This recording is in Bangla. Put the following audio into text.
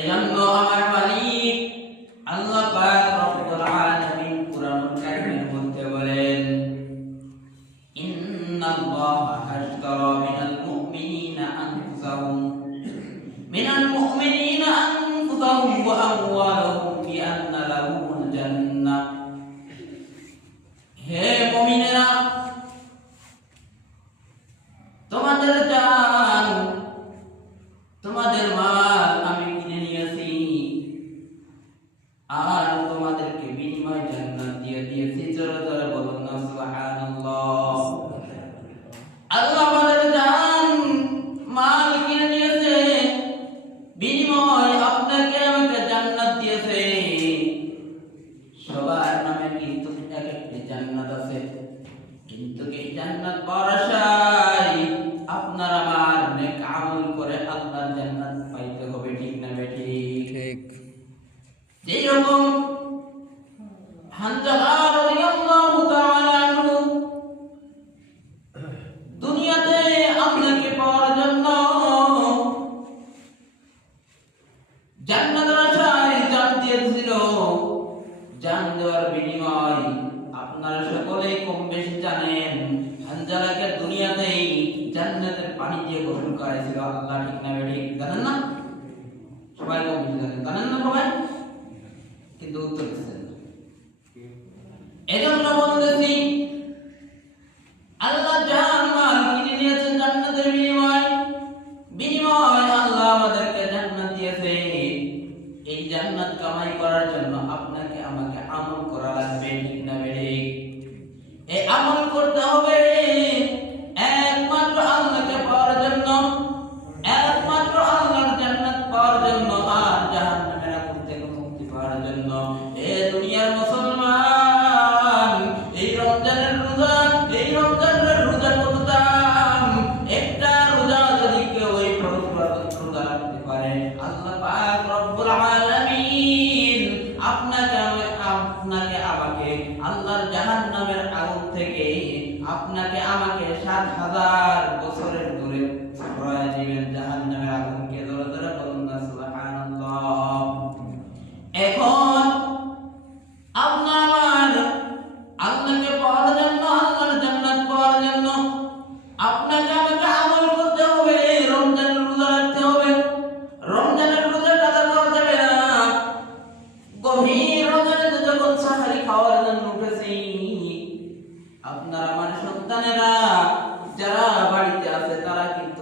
এজন্য আমার মালিক আল্লাহ পাক রব্বুল আলামিন কুরআনুল কারীমের মধ্যে বলেন, ইন্নাল্লাহা আশতারা মিনাল মুমিনিনা আনফুসাহুম ওয়া আমওয়ালাহুম বিআন্না লাহুমুল জান্নাহ। হে মুমিনেরা, তোমাদের জান, তোমাদের মাল আমি কিনে নিয়েছি আর তোমাদেরকে বিনিময় জান্নাত দিয়ে দিয়েছি। জোরে জোরে বলুন না সুবহানাল্লাহ। আল্লাহ আমাদের জান মাল কিনে নিয়েছে, বিনিময় আপনাকে আমাকে জান্নাত দিয়েছে। সবার নামে কিন্তু এক একটি জান্নাত আছে, কিন্তু এই জান্নাত পাওয়ার আশায় আপনার আমার নেক আমল করে আল্লাহর জান্নাত পাইতে হবে। ঠিক না বেঠিক? ঠিক। যেরকম হানজালা রাদিয়াল্লাহু তাআলা আনহু দুনিয়াতে আপনাকে পাওয়ার জন্য জান্নাতের আশায় জান দিয়েছিল। জান দেওয়ার বিনিময় আপনারা সকলেই কম বেশি জানেন, হানজালাকে দুনিয়াতেই জান্নাতের পানি দিয়ে গোসল করাইছিল আল্লাহ। ঠিক না বেঠিক? জানেন না? সবাই কম বেশি জানেন না সবাই? কিন্তু উত্তর দিচ্ছেন। এজন্য